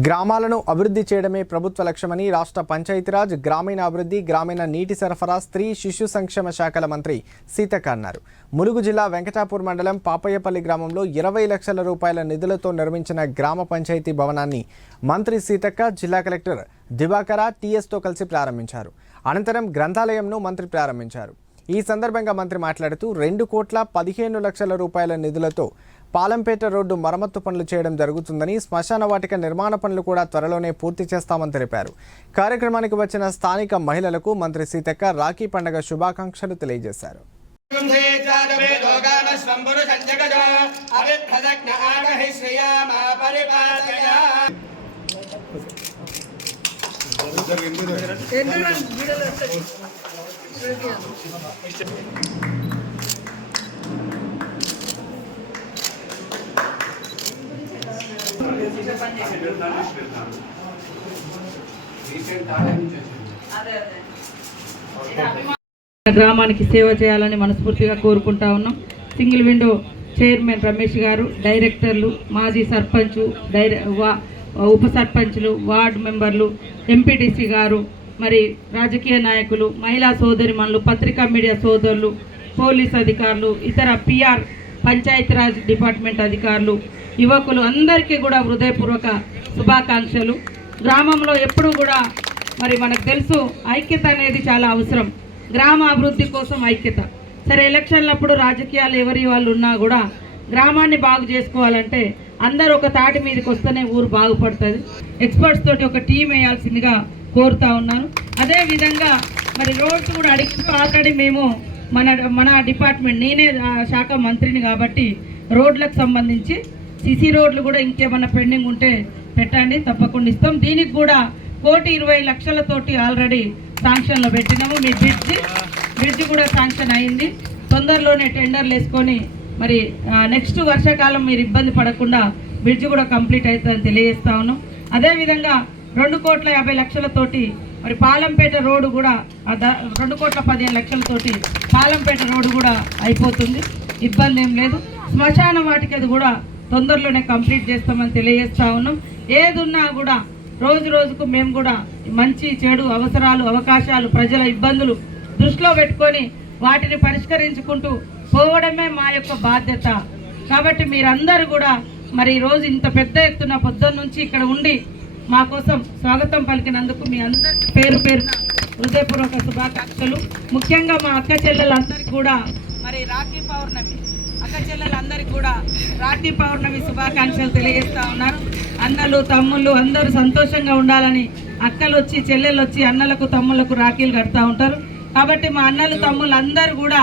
గ్రామాలను అభివృద్ధి చేయడమే ప్రభుత్వ లక్ష్యమని రాష్ట్ర పంచాయతీరాజ్ గ్రామీణ అభివృద్ధి గ్రామీణ నీటి సరఫరా స్త్రీ శిశు సంక్షేమ శాఖల మంత్రి సీతక్క అన్నారు. ములుగు జిల్లా వెంకటాపూర్ మండలం పాపయ్యపల్లి గ్రామంలో ఇరవై లక్షల రూపాయల నిధులతో నిర్మించిన గ్రామ పంచాయతీ భవనాన్ని మంత్రి సీతక్క జిల్లా కలెక్టర్ దివాకర టీఎస్తో కలిసి ప్రారంభించారు. అనంతరం గ్రంథాలయంను మంత్రి ప్రారంభించారు. ఈ సందర్భంగా మంత్రి మాట్లాడుతూ రెండు కోట్ల పదిహేను లక్షల రూపాయల నిధులతో పాలంపేట రోడ్డు మరమ్మత్తు పనులు చేయడం జరుగుతుందని శ్మశాన వాటిక నిర్మాణ పనులు కూడా త్వరలోనే పూర్తి చేస్తామని తెలిపారు. కార్యక్రమానికి వచ్చిన స్థానిక మహిళలకు మంత్రి సీతక్క రాఖీ పండుగ శుభాకాంక్షలు తెలియజేశారు. గ్రామానికి సేవ చేయాలని మనస్ఫూర్తిగా కోరుకుంటా ఉన్నాం. సింగిల్ విండో చైర్మన్ రమేష్ గారు డైరెక్టర్లు మాజీ సర్పంచ్ డైరె ఉప సర్పంచ్లు వార్డు మెంబర్లు ఎంపీటీసీ గారు మరి రాజకీయ నాయకులు మహిళా సోదరిమణులు పత్రికా మీడియా సోదరులు పోలీస్ అధికారులు ఇతర పిఆర్ పంచాయతీరాజ్ డిపార్ట్మెంట్ అధికారులు యువకులు అందరికీ కూడా హృదయపూర్వక శుభాకాంక్షలు. గ్రామంలో ఎప్పుడూ కూడా మరి మనకు తెలుసు ఐక్యత అనేది చాలా అవసరం. గ్రామ అభివృద్ధి కోసం ఐక్యత. సరే ఎలక్షన్లప్పుడు రాజకీయాలు ఎవరి వాళ్ళు ఉన్నా కూడా గ్రామాన్ని బాగు చేసుకోవాలంటే అందరూ ఒక తాటి మీదకి వస్తేనే ఊరు బాగుపడుతుంది. ఎక్స్పర్ట్స్ తోటి ఒక టీం వేయాల్సిందిగా కోరుతా ఉన్నాను. అదేవిధంగా మరి రోడ్స్ కూడా అడిగితే ఆల్రెడీ మేము మన మన డిపార్ట్మెంట్ నేనే శాఖ మంత్రిని కాబట్టి రోడ్లకు సంబంధించి సిసి రోడ్లు కూడా ఇంకేమన్నా పెండింగ్ ఉంటే పెట్టండి తప్పకుండా ఇస్తాం. దీనికి కూడా కోటి ఇరవై లక్షలతోటి ఆల్రెడీ శాంక్షన్లో పెట్టినాము. మీ బ్రిడ్జ్ బ్రిడ్జ్ కూడా శాంక్షన్ అయింది. తొందరలోనే టెండర్లు వేసుకొని మరి నెక్స్ట్ వర్షాకాలం మీరు ఇబ్బంది పడకుండా బ్రిడ్జ్ కూడా కంప్లీట్ అవుతుందని తెలియజేస్తా ఉన్నాం. అదేవిధంగా రెండు కోట్ల యాభై లక్షలతోటి మరి పాలంపేట రోడ్డు కూడా ఆ ద- రెండు కోట్ల పదిహేను లక్షలతోటి పాలంపేట రోడ్డు కూడా అయిపోతుంది. ఇబ్బంది ఏం లేదు. శ్మశాన వాటికి అది కూడా తొందరలోనే కంప్లీట్ చేస్తామని తెలియజేస్తా ఉన్నాం. ఏదున్నా కూడా రోజు రోజుకు మేము కూడా మంచి చెడు అవసరాలు అవకాశాలు ప్రజల ఇబ్బందులు దృష్టిలో పెట్టుకొని వాటిని పరిష్కరించుకుంటూ పోవడమే మా యొక్క బాధ్యత. కాబట్టి మీరందరూ కూడా మరి ఈరోజు రోజు ఇంత పెద్ద ఎత్తున పొద్దున్న నుంచి ఇక్కడ ఉండి మా కోసం స్వాగతం పలికినందుకు మీ అందరి పేరు పేరున హృదయపూర్వక శుభాకాంక్షలు. ముఖ్యంగా మా అక్క చెల్లెలందరికీ కూడా మరి రాఖీ పౌర్ణమి అక్క చెల్లెలందరికీ కూడా రాఖీ పౌర్ణమి శుభాకాంక్షలు తెలియజేస్తా ఉన్నారు. అన్నలు తమ్ముళ్ళు అందరూ సంతోషంగా ఉండాలని అక్కలు వచ్చి చెల్లెలు వచ్చి అన్నలకు తమ్ముళ్ళకు రాఖీలు కడతా ఉంటారు. కాబట్టి మా అన్నలు తమ్ముళ్ళు అందరూ కూడా